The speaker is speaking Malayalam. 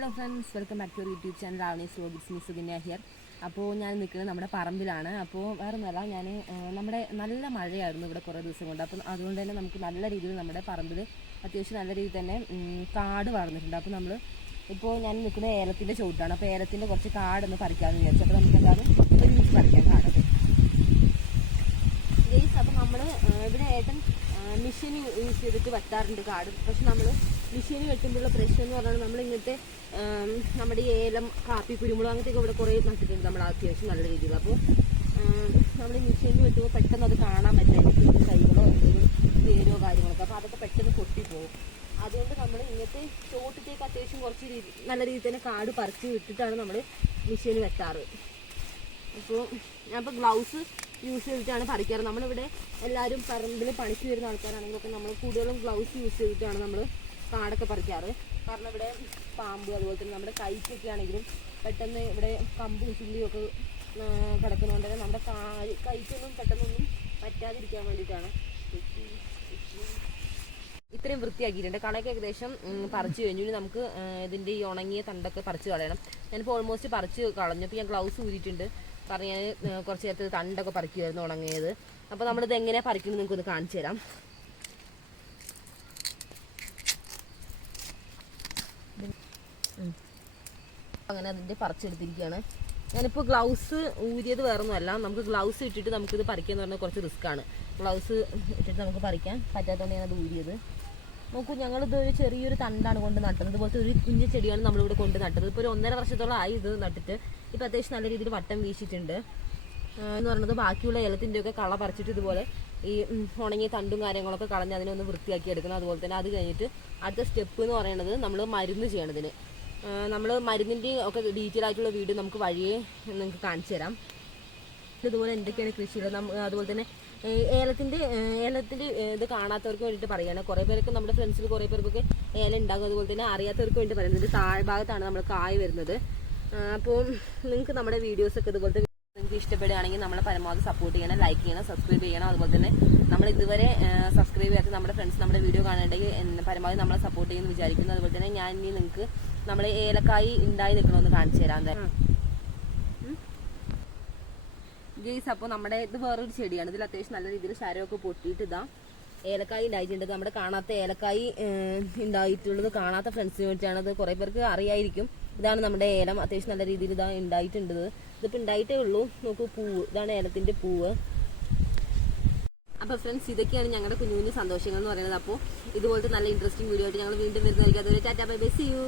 Hello friends, welcome back to YouTube channel Raavani's vlogs. Miss Sukanya here. അപ്പോൾ ഞാൻ നിൽക്കുന്നത് നമ്മുടെ പറമ്പിലാണ്. അപ്പോൾ വേറെ ഒന്നുമല്ല, നമ്മുടെ നല്ല മഴയായിരുന്നു ഇവിടെ കുറേ ദിവസം കൊണ്ട്. അപ്പം അതുകൊണ്ട് തന്നെ നമുക്ക് നല്ല രീതിയിൽ നമ്മുടെ പറമ്പിൽ അത്യാവശ്യം നല്ല രീതിയിൽ തന്നെ കാട് വളർന്നിട്ടുണ്ട്. അപ്പോൾ ഞാൻ നിൽക്കുന്ന ഏലത്തിൻ്റെ ചുവട്ടാണ്. അപ്പോൾ ഏലത്തിൻ്റെ കുറച്ച് കാടൊന്ന് പറിക്കാമെന്ന് വിചാരിച്ചു. അപ്പോൾ നമുക്ക് എല്ലാവരും ഒരുമിച്ച് പറിക്കാം കാടൊക്കെ. അപ്പോൾ നമ്മൾ ഇവിടെ ഏട്ടൻ മെഷീൻ യൂസ് ചെയ്തിട്ട് വെട്ടാറുണ്ട് കാട്. പക്ഷെ നമ്മൾ മെഷീൻ വെട്ടുമ്പോഴുള്ള പ്രശ്നം എന്ന് പറഞ്ഞാൽ നമ്മളിങ്ങനത്തെ നമ്മുടെ ഏലം, കാപ്പി, കുരുമുളക് അങ്ങനത്തെയൊക്കെ ഇവിടെ കുറേ നട്ടിട്ടുണ്ട് നമ്മൾ അത്യാവശ്യം നല്ല രീതിയിൽ. അപ്പോൾ നമ്മൾ മെഷീനിൽ വെട്ടുമ്പോൾ പെട്ടെന്ന് അത് കാണാൻ പറ്റില്ല, കൈകളോ എന്തെങ്കിലും വേരോ കാര്യങ്ങളൊക്കെ. അപ്പോൾ അതൊക്കെ പെട്ടെന്ന് പൊട്ടിപ്പോകും. അതുകൊണ്ട് നമ്മൾ ഇങ്ങനത്തെ ചോട്ടിലേക്ക് അത്യാവശ്യം കുറച്ച് നല്ല രീതിയിൽ തന്നെ കാട് പറിച്ച് വിട്ടിട്ടാണ് നമ്മൾ മെഷീൻ വെട്ടാറ്. അപ്പോൾ ഞാനിപ്പോൾ ഗ്ലൗസ് യൂസ് ചെയ്തിട്ടാണ് പറിക്കാറ്. നമ്മളിവിടെ എല്ലാവരും പറമ്പിൽ പണിക്ക് വരുന്ന ആൾക്കാരാണെങ്കിലൊക്കെ നമ്മൾ കൂടുതലും ഗ്ലൗസ് യൂസ് ചെയ്തിട്ടാണ് നമ്മൾ കാടൊക്കെ പറിക്കാറ്. കാരണം ഇവിടെ പാമ്പ്, അതുപോലെ തന്നെ നമ്മുടെ കൈക്കൊക്കെ ആണെങ്കിലും പെട്ടെന്ന് ഇവിടെ കമ്പും ചുള്ളിയും ഒക്കെ കിടക്കുന്നതുകൊണ്ട് തന്നെ നമ്മുടെ കൈക്കൊന്നും പെട്ടെന്നൊന്നും പറ്റാതിരിക്കാൻ വേണ്ടിയിട്ടാണ് ഇത്രയും വൃത്തിയാക്കിയിട്ടുണ്ട്. കളയൊക്കെ ഏകദേശം പറിച്ചു കഴിഞ്ഞു. ഇനി നമുക്ക് ഇതിൻ്റെ ഈ ഉണങ്ങിയ തണ്ടൊക്കെ പറിച്ച് കളയണം. ഞാനിപ്പോൾ ഓൾമോസ്റ്റ് പറിച്ച് കളഞ്ഞു. അപ്പോൾ ഞാൻ ഗ്ലൗസ് ഊരിയിട്ടുണ്ട്. കാരണം ഞാൻ കുറച്ച് നേരത്തെ തണ്ടൊക്കെ പറിക്കുമായിരുന്നു ഉണങ്ങിയത്. അപ്പോൾ നമ്മളിത് എങ്ങനെയാണ് പറിക്കുന്നത് നിങ്ങൾക്കൊന്ന് കാണിച്ചു തരാം. അങ്ങനെ അതിൻ്റെ പറിച്ചെടുത്തിരിക്കുകയാണ്. ഞാനിപ്പോൾ ഗ്ലൗസ് ഊരിയത് വേറൊന്നുമല്ല, നമുക്ക് ഗ്ലൗസ് ഇട്ടിട്ട് നമുക്കിത് പറിക്കുക എന്ന് പറഞ്ഞാൽ കുറച്ച് റിസ്ക്കാണ്. ഗ്ലൗസ് ഇട്ടിട്ട് നമുക്ക് പറിക്കാൻ പറ്റാത്തതുകൊണ്ട് ഞാനത് ഊരിയത്. നോക്കൂ, ഞങ്ങളിതൊരു ചെറിയൊരു തണ്ടാണ് കൊണ്ട് നട്ടത്. ഇതുപോലത്തെ ഒരു കുഞ്ഞു ചെടിയാണ് നമ്മളിവിടെ കൊണ്ട് നട്ടത്. ഇപ്പോൾ ഒരു 1.5 വർഷത്തോളം ആയി ഇത് നട്ടിട്ട്. ഇപ്പോൾ അത്യാവശ്യം നല്ല രീതിയിൽ വട്ടം വീശിയിട്ടുണ്ട് എന്ന് പറയുന്നത്. ബാക്കിയുള്ള ഏലത്തിൻ്റെയൊക്കെ കള പറിച്ചിട്ട് ഇതുപോലെ ഈ ഉണങ്ങിയ തണ്ടും കാര്യങ്ങളൊക്കെ കളഞ്ഞ് അതിനെ ഒന്ന് വൃത്തിയാക്കി എടുക്കണം. അതുപോലെ തന്നെ അത് കഴിഞ്ഞിട്ട് അടുത്ത സ്റ്റെപ്പ് എന്ന് പറയുന്നത് നമ്മൾ മരുന്ന് ചെയ്യണതിന്. നമ്മൾ മരുന്നിൻ്റെ ഒക്കെ ഡീറ്റെയിൽ ആയിട്ടുള്ള വീഡിയോ നമുക്ക് വഴിയേ നിങ്ങൾക്ക് കാണിച്ചു തരാം. ഇതുപോലെ എന്തൊക്കെയാണ് കൃഷികൾ. അതുപോലെ തന്നെ ഏലത്തിൻ്റെ ഇത് കാണാത്തവർക്ക് വേണ്ടിയിട്ട് പറയുകയാണ്. കുറേ പേർക്ക് നമ്മുടെ ഫ്രണ്ട്സിൽ കുറേ പേർക്കൊക്കെ ഏലം ഉണ്ടാകും. അതുപോലെ തന്നെ അറിയാത്തവർക്ക് വേണ്ടി പറയുന്നത് താഴ്ഭാഗത്താണ് നമ്മൾ കായ് വരുന്നത്. അപ്പോൾ നിങ്ങൾക്ക് നമ്മുടെ വീഡിയോസൊക്കെ ഇതുപോലത്തെ നിങ്ങൾക്ക് ഇഷ്ടപ്പെടുകയാണെങ്കിൽ നമ്മളെ പരമാവധി സപ്പോർട്ട് ചെയ്യണം, ലൈക്ക് ചെയ്യണം, സബ്സ്ക്രൈബ് ചെയ്യണം. അതുപോലെ തന്നെ നമ്മൾ ഇതുവരെ സബ്സ്ക്രൈബ് ചെയ്യാത്ത നമ്മുടെ ഫ്രണ്ട്സ് നമ്മുടെ വീഡിയോ കാണുന്നുണ്ടെങ്കിൽ പരമാവധി നമ്മളെ സപ്പോർട്ട് ചെയ്യുമെന്ന് വിചാരിക്കുന്നു. അതുപോലെ തന്നെ ഞാൻ ഇനി നിങ്ങൾക്ക് നമ്മൾ ഏലക്കായി ഉണ്ടായി നിൽക്കണമെന്ന് കാണിച്ചു തരാം. ഗെയ്സ്, അപ്പോൾ നമ്മുടെ ഇത് വേറൊരു ചെടിയാണ്. ഇതിൽ അത്യാവശ്യം നല്ല രീതിയിൽ ശരമൊക്കെ പൊട്ടിയിട്ട് ഇതാ ഏലക്കായി ഉണ്ടായിട്ടുണ്ട്. നമ്മുടെ കാണാത്ത ഏലക്കായി ഉണ്ടായിട്ടുള്ളത് കാണാത്ത ഫ്രണ്ട്സിന് വേണ്ടിയിട്ടാണ്. അത് കുറേ പേർക്ക് അറിയായിരിക്കും. ഇതാണ് നമ്മുടെ ഏലം. അത്യാവശ്യം നല്ല രീതിയിൽ ഇതാ ഉണ്ടായിട്ടുണ്ട്. ഇതിപ്പോൾ ഉണ്ടായിട്ടേ ഉള്ളൂ. നോക്കൂ, പൂവ്, ഇതാണ് ഏലത്തിൻ്റെ പൂവ്. അപ്പോൾ ഫ്രണ്ട്സ്, ഇതൊക്കെയാണ് ഞങ്ങളുടെ കുഞ്ഞു കുഞ്ഞു സന്തോഷങ്ങൾ എന്ന് പറയുന്നത്. അപ്പോൾ ഇതുപോലത്തെ നല്ല ഇൻട്രസ്റ്റിംഗ് വീഡിയോ ആയിട്ട് ഞങ്ങൾ വീണ്ടും വരുന്നതായിരിക്കും. അതുവരെ tata, bye bye, see U.